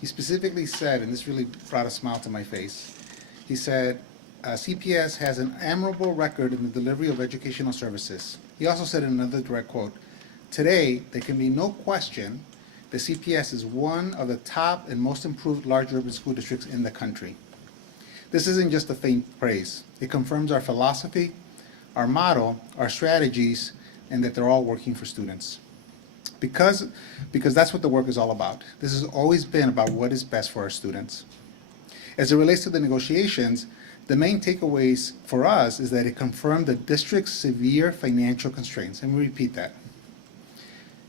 He specifically said, and this really brought a smile to my face, he said, CPS has an admirable record in the delivery of educational services. He also said in another direct quote, today, there can be no question that CPS is one of the top and most improved large urban school districts in the country. This isn't just a faint praise. It confirms our philosophy, our model, our strategies, and that they're all working for students. Because that's what the work is all about. This has always been about what is best for our students. As it relates to the negotiations, the main takeaways for us is that it confirmed the district's severe financial constraints. Let me repeat that.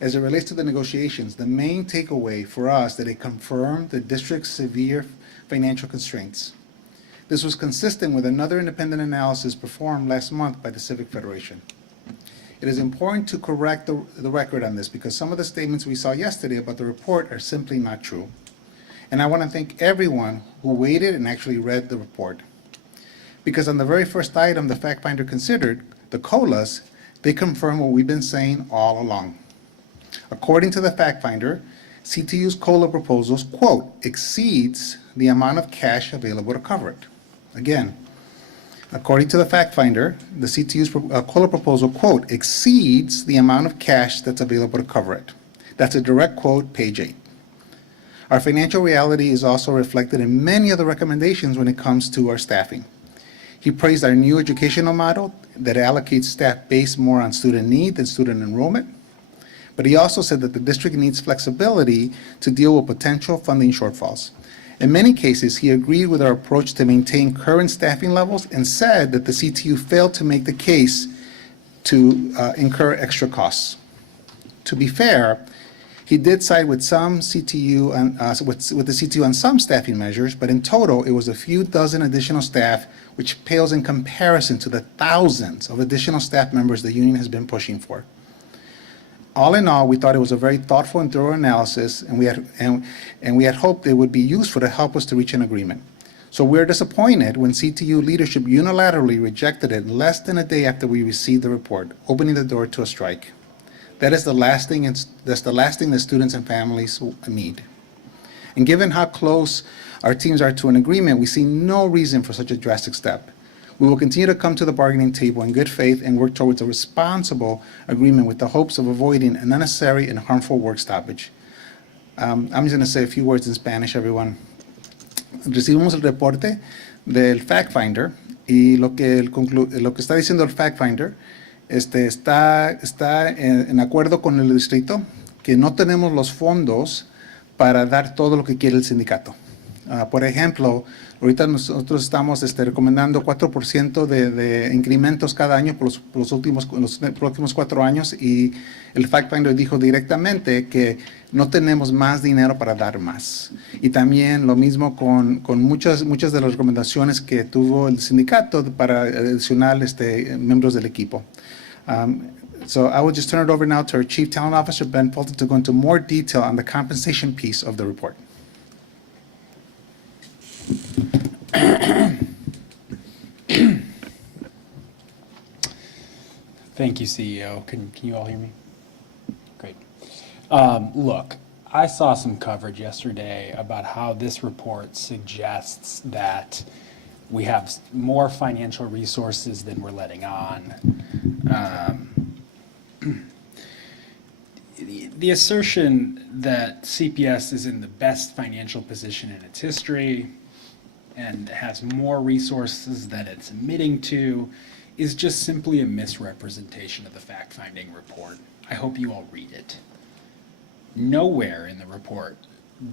As it relates to the negotiations, the main takeaway for us that it confirmed the district's severe financial constraints. This was consistent with another independent analysis performed last month by the Civic Federation. It is important to correct the record on this because some of the statements we saw yesterday about the report are simply not true. And I want to thank everyone who waited and actually read the report. Because on the very first item the fact finder considered, the COLAs, they confirm what we've been saying all along. According to the fact finder, CTU's COLA proposals, quote, exceeds the amount of cash available to cover it. Again, according to the fact finder, the CTU's COLA proposal, quote, exceeds the amount of cash that's available to cover it. That's a direct quote, page 8. Our financial reality is also reflected in many of the recommendations when it comes to our staffing. He praised our new educational model that allocates staff based more on student need than student enrollment. But he also said that the district needs flexibility to deal with potential funding shortfalls. In many cases, he agreed with our approach to maintain current staffing levels and said that the CTU failed to make the case to incur extra costs. To be fair, he did side with some CTU and with the CTU on some staffing measures, but in total, it was a few dozen additional staff, which pales in comparison to the thousands of additional staff members the union has been pushing for. All in all, we thought it was a very thoughtful and thorough analysis, and we had hoped it would be useful to help us to reach an agreement. So we're disappointed when CTU leadership unilaterally rejected it less than a day after we received the report, opening the door to a strike. That's the last thing that students and families need. And given how close our teams are to an agreement, we see no reason for such a drastic step. We will continue to come to the bargaining table in good faith and work towards a responsible agreement with the hopes of avoiding an unnecessary and harmful work stoppage. I'm just going to say a few words in Spanish, everyone. Recibimos el reporte del fact finder y lo que está diciendo el fact finder está en acuerdo con el distrito que no tenemos los fondos para dar todo lo que quiere el sindicato. Por ejemplo, ahorita nosotros estamos recomendando 4% de incrementos cada año por los próximos 4 años, y el fact finder dijo directamente que no tenemos más dinero para dar más. Y también lo mismo con muchas de las recomendaciones que tuvo el sindicato para adicionar miembros del equipo. So I will just turn it over now to our Chief Talent Officer, Ben Fulton, to go into more detail on the compensation piece of the report. Thank you, CEO. Can you all hear me? Great. Look, I saw some coverage yesterday about how this report suggests that we have more financial resources than we're letting on. The assertion that CPS is in the best financial position in its history and has more resources than it's admitting to is just simply a misrepresentation of the fact-finding report. I hope you all read it. Nowhere in the report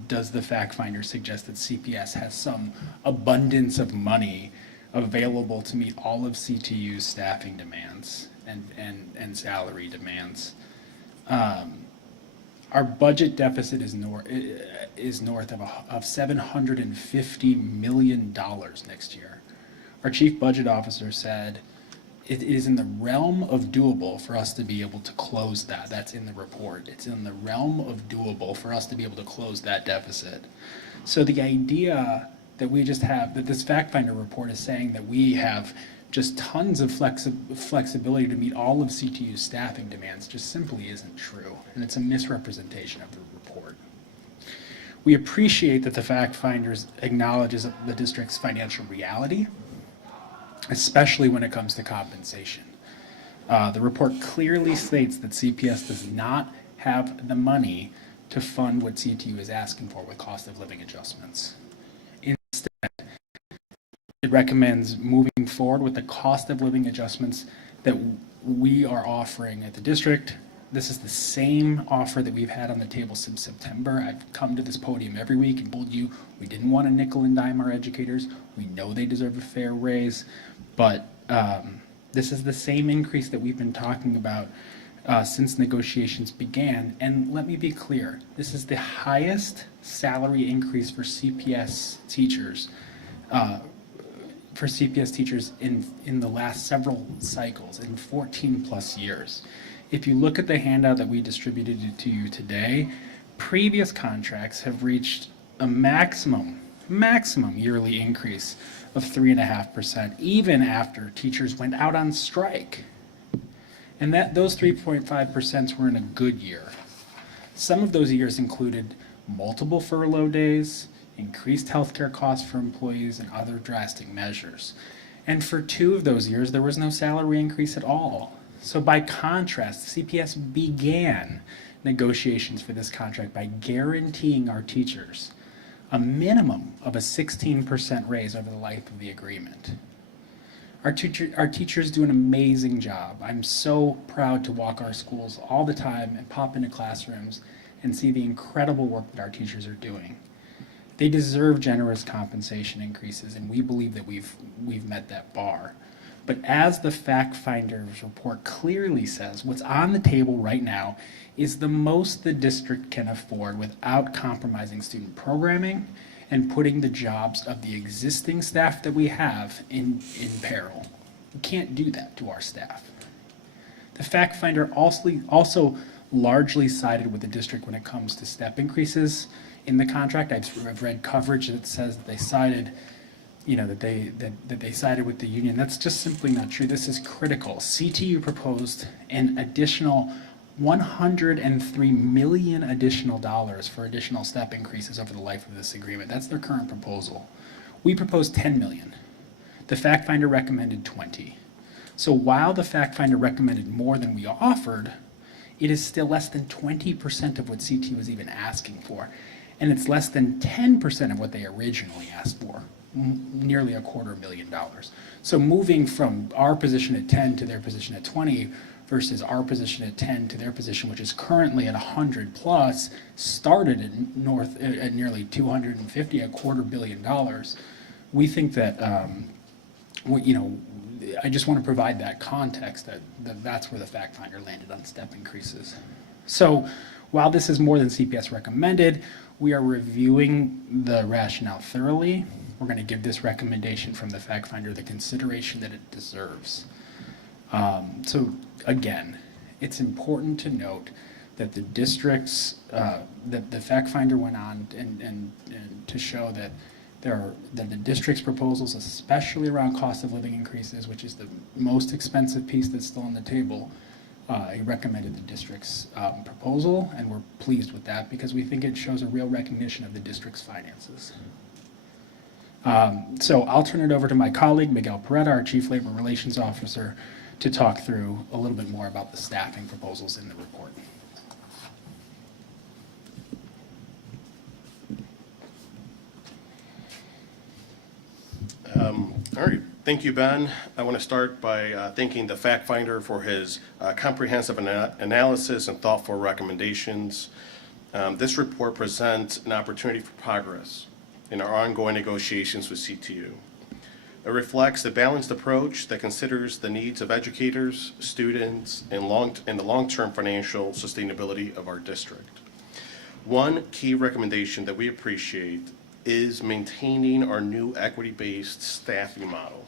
does the fact finder suggest that CPS has some abundance of money available to meet all of CTU's staffing demands and salary demands. Our budget deficit is north of $750 million next year. Our chief budget officer said it is in the realm of doable for us to be able to close that. That's in the report. It's in the realm of doable for us to be able to close that deficit. So the idea that we just have, that this fact finder report is saying that we have just tons of flexibility to meet all of CTU's staffing demands just simply isn't true, and it's a misrepresentation of the report. We appreciate that the fact finders acknowledges the district's financial reality, especially when it comes to compensation. The report clearly states that CPS does not have the money to fund what CTU is asking for with cost of living adjustments. Instead, it recommends moving forward with the cost of living adjustments that we are offering at the district. This is the same offer that we've had on the table since September. I've come to this podium every week and told you we didn't want to nickel and dime our educators. We know they deserve a fair raise, but this is the same increase that we've been talking about since negotiations began. And let me be clear, this is the highest salary increase for CPS teachers in the last several cycles, in 14 plus years. If you look at the handout that we distributed to you today, previous contracts have reached a maximum yearly increase of 3.5%, even after teachers went out on strike. And those 3.5% were in a good year. Some of those years included multiple furlough days, increased healthcare costs for employees, and other drastic measures. And for 2 of those years, there was no salary increase at all. So by contrast, CPS began negotiations for this contract by guaranteeing our teachers a minimum of a 16% raise over the life of the agreement. Our teachers do an amazing job. I'm so proud to walk our schools all the time and pop into classrooms and see the incredible work that our teachers are doing. They deserve generous compensation increases, and we believe that we've met that bar. But as the fact finder's report clearly says, what's on the table right now is the most the district can afford without compromising student programming and putting the jobs of the existing staff that we have in peril. We can't do that to our staff. The fact finder also largely sided with the district when it comes to step increases in the contract. I've read coverage that says that they sided that they sided with the union. That's just simply not true. This is critical. CTU proposed an additional $103 million additional dollars for additional step increases over the life of this agreement. That's their current proposal. We proposed $10 million. The fact finder recommended 20. So while the fact finder recommended more than we offered, it is still less than 20% of what CTU was even asking for. And it's less than 10% of what they originally asked for. Nearly $250,000. So moving from our position at 10 to their position at 20 versus our position at 10 to their position, which is currently at 100 plus, started at nearly 250, $250,000,000. We think that, I just want to provide that context that's where the fact finder landed on step increases. So while this is more than CPS recommended, we are reviewing the rationale thoroughly. We're going to give this recommendation from the fact finder the consideration that it deserves. So again, it's important to note that the districts, that the fact finder went on and to show that that the district's proposals, especially around cost of living increases, which is the most expensive piece that's still on the table, he recommended the district's proposal, and we're pleased with that because we think it shows a real recognition of the district's finances. So I'll turn it over to my colleague, Miguel Peretta, our Chief Labor Relations Officer, to talk through a little bit more about the staffing proposals in the report. All right, thank you, Ben. I want to start by thanking the fact finder for his comprehensive analysis and thoughtful recommendations. This report presents an opportunity for progress in our ongoing negotiations with CTU. It reflects a balanced approach that considers the needs of educators, students, and the long-term financial sustainability of our district. One key recommendation that we appreciate is maintaining our new equity-based staffing model.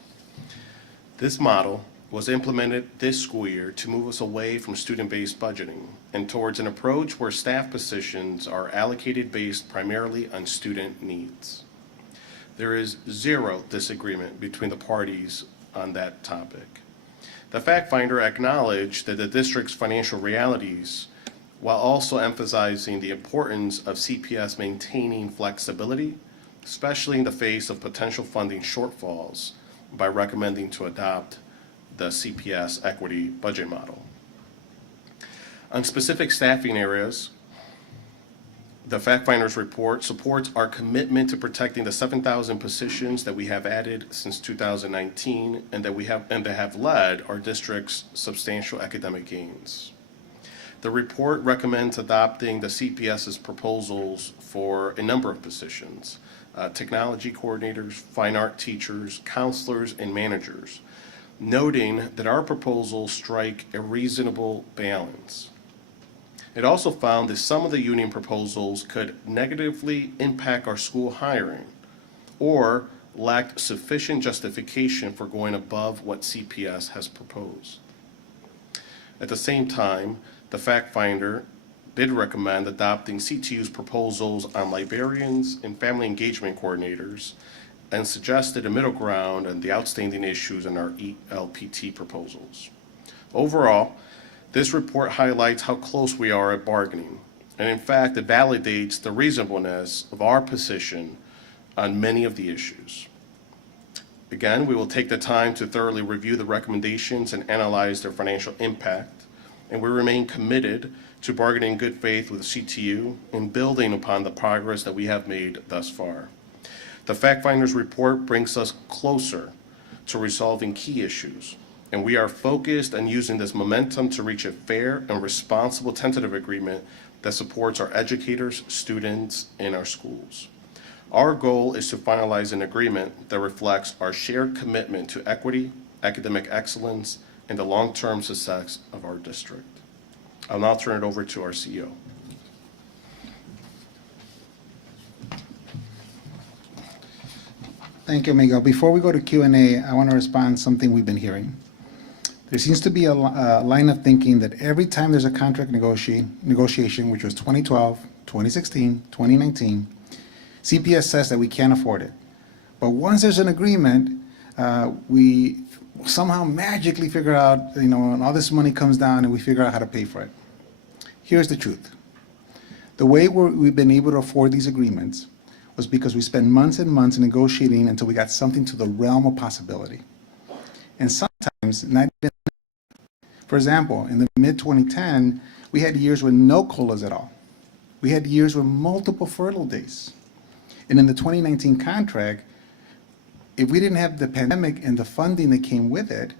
This model was implemented this school year to move us away from student-based budgeting and towards an approach where staff positions are allocated based primarily on student needs. There is zero disagreement between the parties on that topic. The fact finder acknowledged that the district's financial realities while also emphasizing the importance of CPS maintaining flexibility, especially in the face of potential funding shortfalls, by recommending to adopt the CPS equity budget model. On specific staffing areas, the Fact Finders report supports our commitment to protecting the 7,000 positions that we have added since 2019 and that have led our district's substantial academic gains. The report recommends adopting the CPS's proposals for a number of positions: technology coordinators, fine art teachers, counselors, and managers, noting that our proposals strike a reasonable balance. It also found that some of the union proposals could negatively impact our school hiring or lacked sufficient justification for going above what CPS has proposed. At the same time, the fact finder did recommend adopting CTU's proposals on librarians and family engagement coordinators and suggested a middle ground on the outstanding issues in our ELPT proposals. Overall, this report highlights how close we are at bargaining, and in fact, it validates the reasonableness of our position on many of the issues. Again, we will take the time to thoroughly review the recommendations and analyze their financial impact, and we remain committed to bargaining in good faith with the CTU and building upon the progress that we have made thus far. The Fact Finders report brings us closer to resolving key issues, and we are focused on using this momentum to reach a fair and responsible tentative agreement that supports our educators, students, and our schools. Our goal is to finalize an agreement that reflects our shared commitment to equity, academic excellence, and the long-term success of our district. I'll now turn it over to our CEO. Thank you, Miguel. Before we go to Q&A, I want to respond to something we've been hearing. There seems to be a line of thinking that every time there's a contract negotiation, which was 2012, 2016, 2019, CPS says that we can't afford it. But once there's an agreement, we somehow magically figure out, and all this money comes down and we figure out how to pay for it. Here's the truth. The way we've been able to afford these agreements was because we spent months and months negotiating until we got something to the realm of possibility. And sometimes not even. For example, in the mid-2010, we had years with no COLAs at all. We had years with multiple furlough days. And in the 2019 contract, if we didn't have the pandemic and the funding that came with it,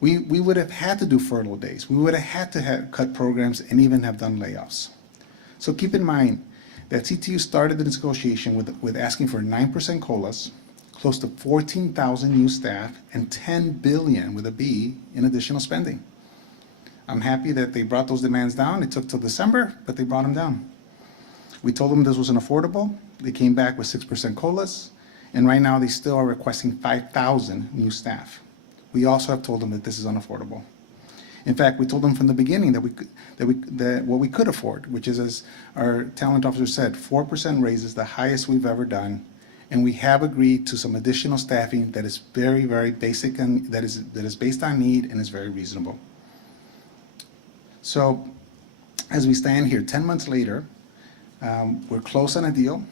we would have had to do furlough days. We would have had to cut programs and even have done layoffs. So keep in mind that CTU started the negotiation with asking for 9% COLAs, close to 14,000 new staff, and $10 billion with a B in additional spending. I'm happy that they brought those demands down. It took till December, but they brought them down. We told them this wasn't affordable. They came back with 6% COLAs, and right now they still are requesting 5,000 new staff. We also have told them that this is unaffordable. In fact, we told them from the beginning that what we could afford, which is, as our talent officer said, 4% raise is the highest we've ever done, and we have agreed to some additional staffing that is very, very basic and that is based on need and is very reasonable. So, as we stand here 10 months later, we're close on a deal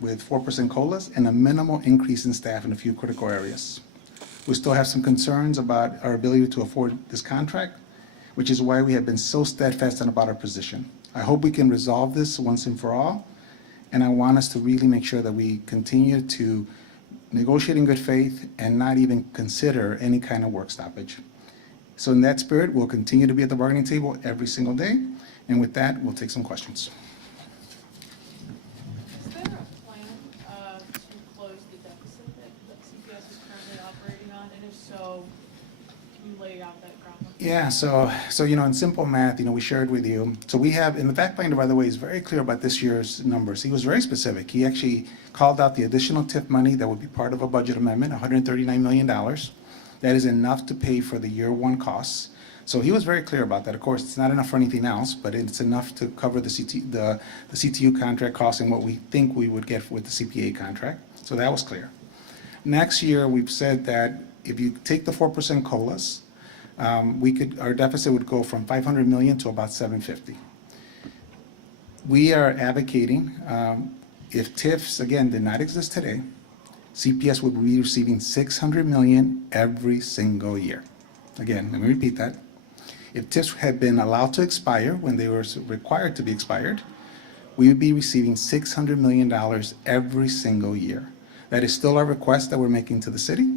with 4% COLAs and a minimal increase in staff in a few critical areas. We still have some concerns about our ability to afford this contract, which is why we have been so steadfast about our position. I hope we can resolve this once and for all, and I want us to really make sure that we continue to negotiate in good faith and not even consider any kind of work stoppage. So in that spirit, we'll continue to be at the bargaining table every single day, and with that, we'll take some questions. Is there a plan to close the deficit that CPS is currently operating on? And if so, can you lay out that groundwork? Yeah, so in simple math, we shared with you. So we have, and the fact finder, by the way, is very clear about this year's numbers. He was very specific. He actually called out the additional TIF money that would be part of a budget amendment, $139 million. That is enough to pay for the year one costs. So he was very clear about that. Of course, it's not enough for anything else, but it's enough to cover the CTU contract costs and what we think we would get with the CPA contract. So that was clear. Next year, we've said that if you take the 4% COLAs, our deficit would go from $500 million to about $750. we are advocating, if TIFs, again, did not exist today, CPS would be receiving 600 million every single year. Again, let me repeat that. If TIFs had been allowed to expire when they were required to be expired, we would be receiving $600 million every single year. That is still our request that we're making to the city.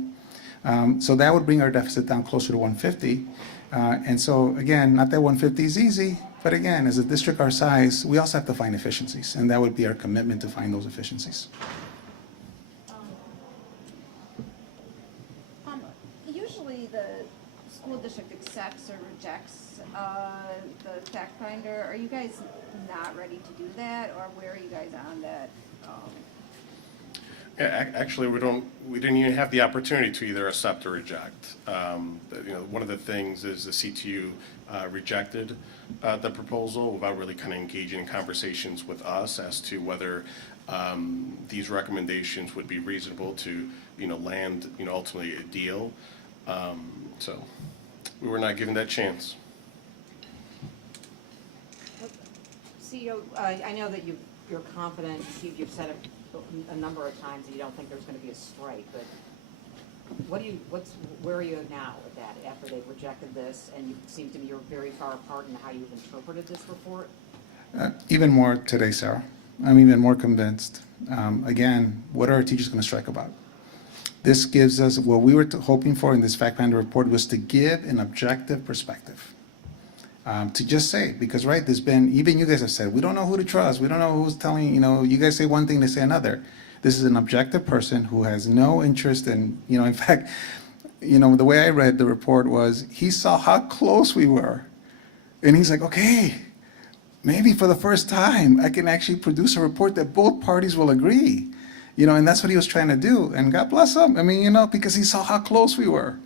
So that would bring our deficit down closer to 150. And so again, not that 150 is easy, but again, as a district our size, we also have to find efficiencies, and that would be our commitment to find those efficiencies. Usually the school district accepts or rejects the fact finder. Are you guys not ready to do that, or where are you guys on that? Actually, we didn't even have the opportunity to either accept or reject. One of the things is the CTU rejected the proposal without really kind of engaging in conversations with us as to whether these recommendations would be reasonable to, land, ultimately a deal. So we were not given that chance. CEO, I know that you're confident, Steve, you've said it a number of times that you don't think there's going to be a strike, but where are you now with that after they've rejected this, and you seem to me you're very far apart in how you've interpreted this report? Even more today, Sarah. I'm even more convinced. Again, what are our teachers going to strike about? This gives us, what we were hoping for in this fact finder report was to give an objective perspective. To just say, because there's been, even you guys have said, we don't know who to trust, we don't know who's telling, you guys say one thing, they say another. This is an objective person who has no interest in, in fact, the way I read the report was, he saw how close we were. And he's like, okay, maybe for the first time, I can actually produce a report that both parties will agree. And that's what he was trying to do. And God bless him. Because he saw how close we were.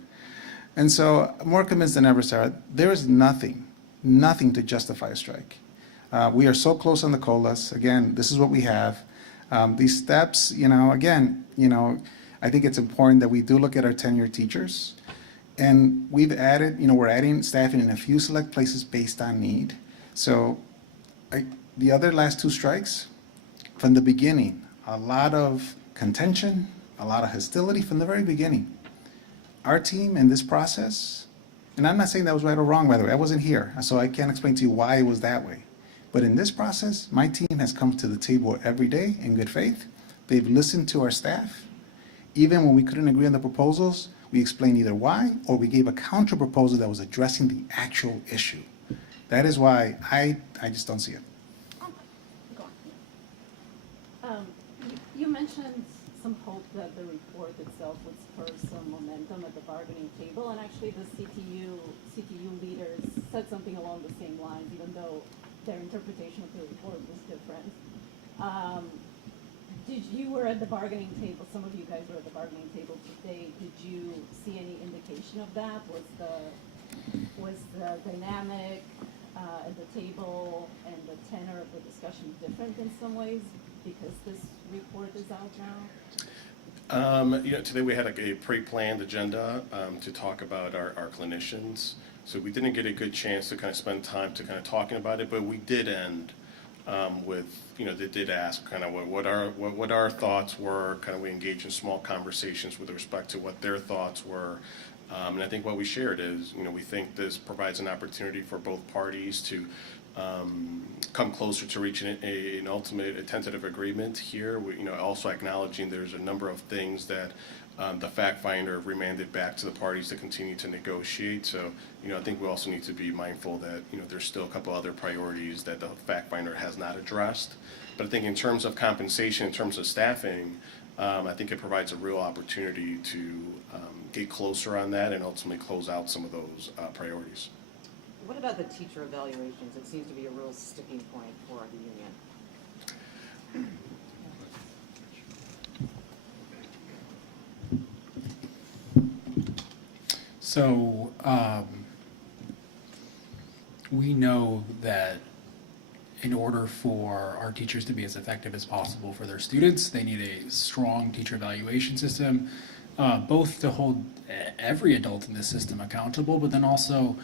And so, more convinced than ever, Sarah, there is nothing to justify a strike. We are so close on the COLAs. Again, this is what we have. These steps, I think it's important that we do look at our tenured teachers. And we've added, we're adding staffing in a few select places based on need. So the other last two strikes, from the beginning, a lot of contention, a lot of hostility from the very beginning. Our team in this process, and I'm not saying that was right or wrong, by the way, I wasn't here, so I can't explain to you why it was that way. But in this process, my team has come to the table every day in good faith. They've listened to our staff. Even when we couldn't agree on the proposals, we explained either why, or we gave a counter proposal that was addressing the actual issue. That is why I just don't see it. Go on. You mentioned some hope that the report itself would spur some momentum at the bargaining table, and actually the CTU leaders said something along the same lines, even though their interpretation of the report was different. You were at the bargaining table, some of you guys were at the bargaining table today. Did you see any indication of that? Was the dynamic at the table and the tenor of the discussion different in some ways because this report is out now? Today we had a pre-planned agenda to talk about our clinicians. So we didn't get a good chance to kind of spend time to kind of talking about it, but we did end with, they did ask kind of what our thoughts were. Kind of we engaged in small conversations with respect to what their thoughts were. And I think what we shared is, we think this provides an opportunity for both parties to come closer to reaching an ultimate, a tentative agreement here. Also acknowledging there's a number of things that the fact finder remanded back to the parties to continue to negotiate. So, I think we also need to be mindful that, there's still a couple other priorities that the fact finder has not addressed. But I think in terms of compensation, in terms of staffing, I think it provides a real opportunity to get closer on that and ultimately close out some of those priorities. What about the teacher evaluations? It seems to be a real sticking point for the union. So we know that in order for our teachers to be as effective as possible for their students, they need a strong teacher evaluation system, both to hold every adult in this system accountable, but then also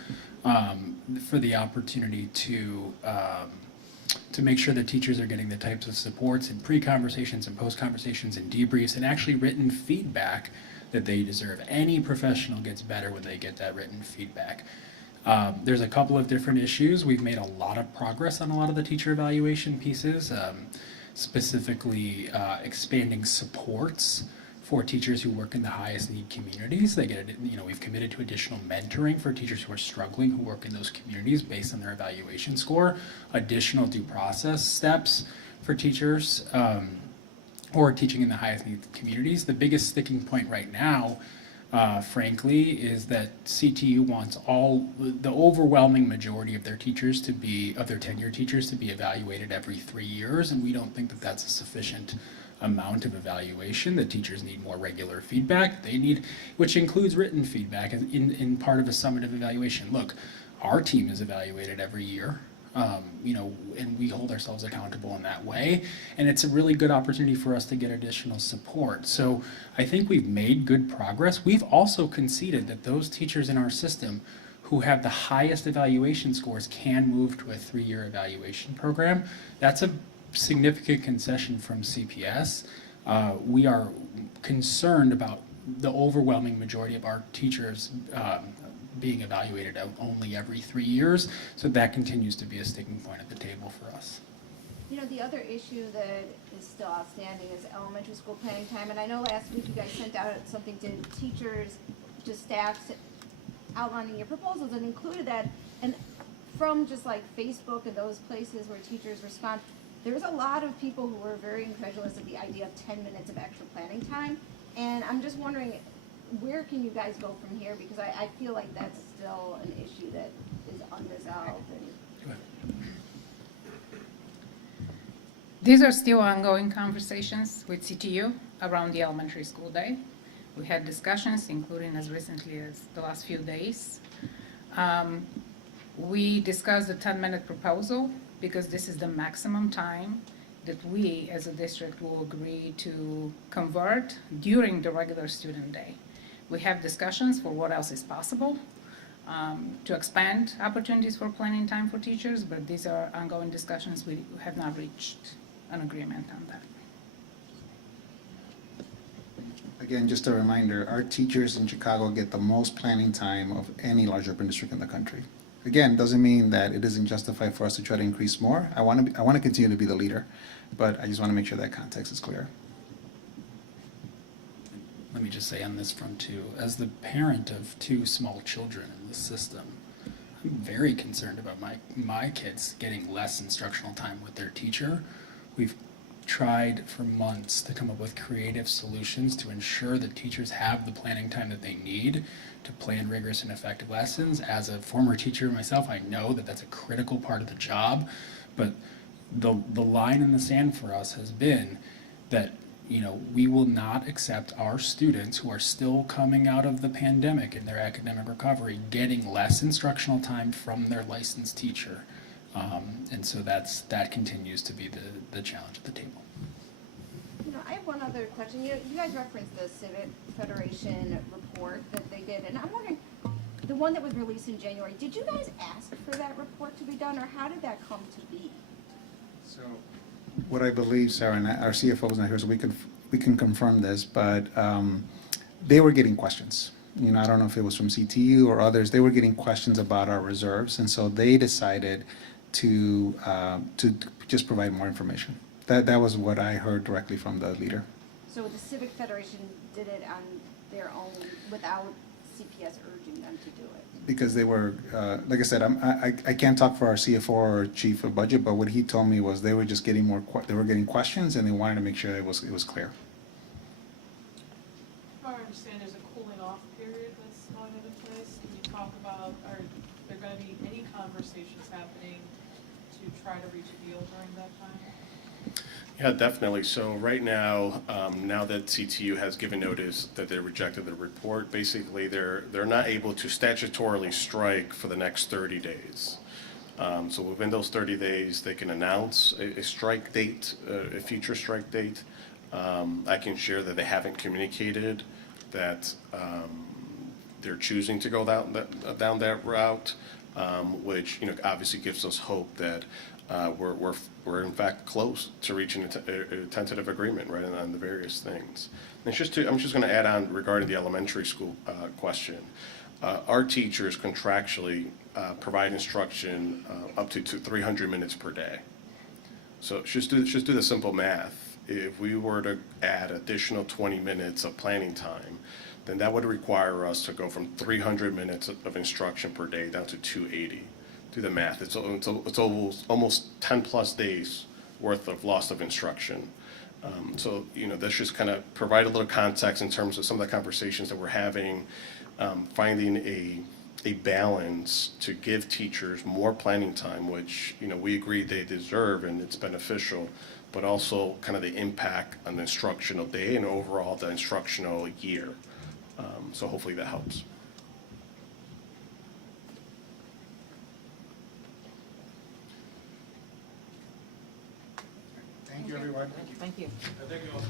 for the opportunity to to make sure that teachers are getting the types of supports and pre-conversations and post-conversations and debriefs and actually written feedback that they deserve. Any professional gets better when they get that written feedback. There's a couple of different issues. We've made a lot of progress on a lot of the teacher evaluation pieces, specifically expanding supports for teachers who work in the highest need communities. They get, we've committed to additional mentoring for teachers who are struggling, who work in those communities based on their evaluation score, additional due process steps for teachers who are teaching in the highest need communities. The biggest sticking point right now, frankly, is that CTU wants the overwhelming majority of their teachers of their tenured teachers to be evaluated every 3 years, and we don't think that that's a sufficient amount of evaluation. The teachers need more regular feedback. Which includes written feedback in part of a summative evaluation. Look, our team is evaluated every year, and we hold ourselves accountable in that way. And it's a really good opportunity for us to get additional support. So I think we've made good progress. We've also conceded that those teachers in our system who have the highest evaluation scores can move to a 3-year evaluation program. That's a significant concession from CPS. We are concerned about the overwhelming majority of our teachers being evaluated only every 3 years, so that continues to be a sticking point at the table for us. The other issue that is still outstanding is elementary school planning time, and I know last week you guys sent out something to teachers, to staffs, outlining your proposals, and included that, and from just like Facebook and those places where teachers respond, there's a lot of people who were very incredulous at the idea of 10 minutes of extra planning time, and I'm just wondering, where can you guys go from here? Because I feel like that's still an issue that is unresolved. These are still ongoing conversations with CTU around the elementary school day. We had discussions, including as recently as the last few days. We discussed the 10-minute proposal because this is the maximum time that we as a district will agree to convert during the regular student day. We have discussions for what else is possible to expand opportunities for planning time for teachers, but these are ongoing discussions. We have not reached an agreement on that. Again, just a reminder, our teachers in Chicago get the most planning time of any large urban district in the country. Again, doesn't mean that it isn't justified for us to try to increase more. I want to continue to be the leader, but I just want to make sure that context is clear. Let me just say on this front too, as the parent of 2 small children in the system, I'm very concerned about my kids getting less instructional time with their teacher. We've tried for months to come up with creative solutions to ensure that teachers have the planning time that they need to plan rigorous and effective lessons. As a former teacher myself, I know that that's a critical part of the job, but the line in the sand for us has been that we will not accept our students who are still coming out of the pandemic in their academic recovery getting less instructional time from their licensed teacher. And so that continues to be the challenge at the table. I have one other question. You guys referenced the Civic Federation report that they did, and I'm wondering, the one that was released in January, did you guys ask for that report to be done, or how did that come to be? So, what I believe, Sarah, and our CFO is not here, so we can confirm this, but they were getting questions. I don't know if it was from CTU or others. They were getting questions about our reserves, and so they decided to just provide more information. That was what I heard directly from the leader. So the Civic Federation did it on their own without CPS urging them to do it? Because they were, like I said, I can't talk for our CFO or chief of budget, but what he told me was they were just getting they were getting questions, and they wanted to make sure it was clear. From what I understand, there's a cooling off period that's going into place. Can you talk about, are there going to be any conversations happening to try to reach a deal during that time? Yeah, definitely. So right now, now that CTU has given notice that they rejected the report, basically they're not able to statutorily strike for the next 30 days. So within those 30 days, they can announce a strike date, a future strike date. I can share that they haven't communicated that they're choosing to go down that route, which obviously gives us hope that we're in fact close to reaching a tentative agreement, right, on the various things. And I'm just going to add on regarding the elementary school question. Our teachers contractually provide instruction up to 300 minutes per day. So just do the simple math. If we were to add additional 20 minutes of planning time, then that would require us to go from 300 minutes of instruction per day down to 280. Do the math. It's almost 10 plus days worth of loss of instruction. So, this just kind of provide a little context in terms of some of the conversations that we're having, finding a balance to give teachers more planning time, which, we agree they deserve and it's beneficial, but also kind of the impact on the instructional day and overall the instructional year. So hopefully that helps. Thank you, everyone. Thank you. Thank you all.